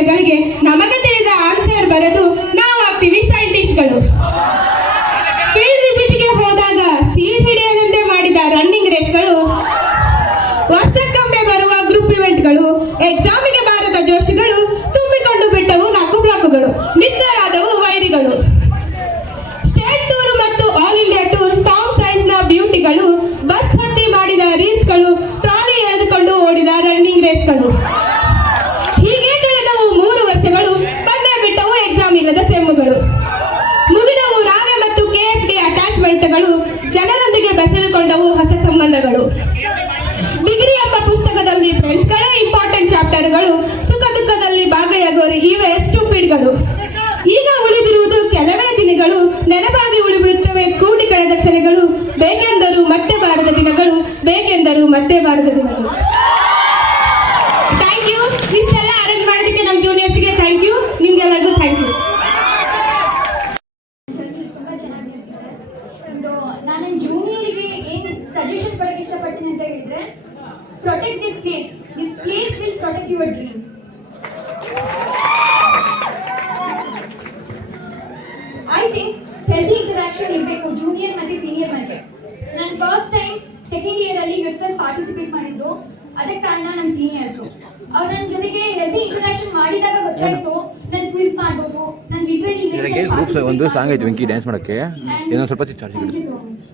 ಪ್ರಶ್ನೆಗಳಿಗೆ ನಮಗೆ ತಿಳಿದ ಆನ್ಸರ್ ಬರೆದು ನಾವು ಆಗ್ತೀವಿ ಸೈಂಟಿಸ್ಟ್ಗಳು. ಫೀಲ್ಡ್ ವಿಸಿಟ್ಗೆ ಹೋದಾಗ ಸೀಲ್ ಹಿಡಿಯದಂತೆ ಮಾಡಿದ ರನ್ನಿಂಗ್ ರೇಸ್ಗಳು, ವರ್ಷಕ್ಕೊಮ್ಮೆ ಬರುವ ಗ್ರೂಪ್ ಇವೆಂಟ್ಗಳು, ಎಕ್ಸಾಮಿಗೆ ಬಾರದ ಜೋಶಿಗಳು, ತುಂಬಿಕೊಂಡು ಬಿಟ್ಟವು ನಾಲ್ಕು ಬ್ಲಾಕ್ಗಳು, ನಿದ್ದರಾದವು ವೈರಿಗಳು. ಸ್ಟೇಟ್ ಟೂರ್ ಮತ್ತು all India tour, form size ನ ಬ್ಯೂಟಿಗಳು, ಬಸ್ ಹತ್ತಿ ಮಾಡಿದ ರೀಲ್ಸ್ಗಳು, ಟ್ರಾಲಿ ಎಳೆದುಕೊಂಡು ಓಡಿದ ರನ್ನಿಂಗ್ ರೇಸ್ಗಳು. ಹೀಗೆ ಕಳೆದವು 3 ವರ್ಷಗಳು, ಬಂದೇ ಬಿಟ್ಟವು ಎಕ್ಸಾಮ್ ಇಲ್ಲದ ಸೆಮ್ಮುಗಳು. ಮುಗಿದವು ರಾವೆ ಮತ್ತು KFD ಅಟ್ಯಾಚ್ಮೆಂಟ್ಗಳು, ಜನರೊಂದಿಗೆ ಬೆಸೆದುಕೊಂಡವು ಹೊಸ ಸಂಬಂಧಗಳು. ಡಿಗ್ರಿ ಎಂಬ ಪುಸ್ತಕದಲ್ಲಿ ಫ್ರೆಂಡ್ಸ್ಗಳು, ಇಂಪಾರ್ಟೆಂಟ್ ಚಾಪ್ಟರ್ಗಳು, ಸುಖ ದುಃಖದಲ್ಲಿ ಭಾಗಿಯಾಗೋರು ಇವೆ ಸ್ಟೂಪಿಡ್ಗಳು. ಈಗ ಉಳಿದಿರುವುದು ಕೆಲವೇ ದಿನಗಳು, ನೆನಪಾಗಿ ಉಳಿಬಿಡುತ್ತವೆ ಕೂಡಿ ಕಳೆದ ಕ್ಷಣಗಳು. ಬೇಕೆಂದರೂ ಮತ್ತೆ ಬಾರದ ದಿನಗಳು, ಬೇಕೆಂದರೂ ಮತ್ತೆ ಬಾರದ ದಿನಗಳು. Thank you. ಇಷ್ಟೆಲ್ಲ ಅರೇಂಜ್ ಮಾಡೋದಕ್ಕೆ ನಮ್ಮ ಜೂನಿಯರ್ಸ್ಗೆ ಥ್ಯಾಂಕ್ ಯು. ನಿಮ್ಗೆಲ್ಲರಿಗೂ ಥ್ಯಾಂಕ್ ಯು. ತುಂಬಾ ಚೆನ್ನಾಗಿರ್ತಾರೆ. ನಾನು ನನ್ನ ಜೂನಿಯರ್ಗೆ ಏನು ಸಜೆಷನ್ ಕೊಡಕ್ಕೆ ಇಷ್ಟಪಡ್ತೀನಿ ಅಂತ ಹೇಳಿದ್ರೆ, protect this place will protect your dreams. I think healthy interaction ಇರಬೇಕು ಜೂನಿಯರ್ ಮತ್ತೆ ಸೀನಿಯರ್ ಮಧ್ಯೆ. ನಾನು ಫಸ್ಟ್ ಟೈಮ್ ಸೆಕೆಂಡ್ ಇಯರ್ ಅಲ್ಲಿ ಯೂತ್ ಫೆಸ್ಟ್ ಪಾರ್ಟಿಸಿಪೇಟ್ ಮಾಡಿದ್ದು, ಅದಕ್ಕೆ ಕಾರಣ ನಮ್ಮ ಸೀನಿಯರ್ಸು. ಅವ್ರು ನನ್ನ ಜೊತೆಗೆ ಹೆಲ್ದಿ ಇಂಟರಾಕ್ಷನ್ ಮಾಡಿದಾಗ ಗೊತ್ತಾಯ್ತು ನಾನು ಕ್ವಿಜ್ ಮಾಡ್ಬೋದು, ನಾನು ಲಿಟ್ರಲಿ ಒಂದು ಸಾಂಗ್ ಐತೆ ವೆಂಕಿ ಡ್ಯಾನ್ಸ್ ಮಾಡೋಕ್ಕೆ, ಇನ್ನೊಂದು ಸ್ವಲ್ಪ charge. Thank you so much.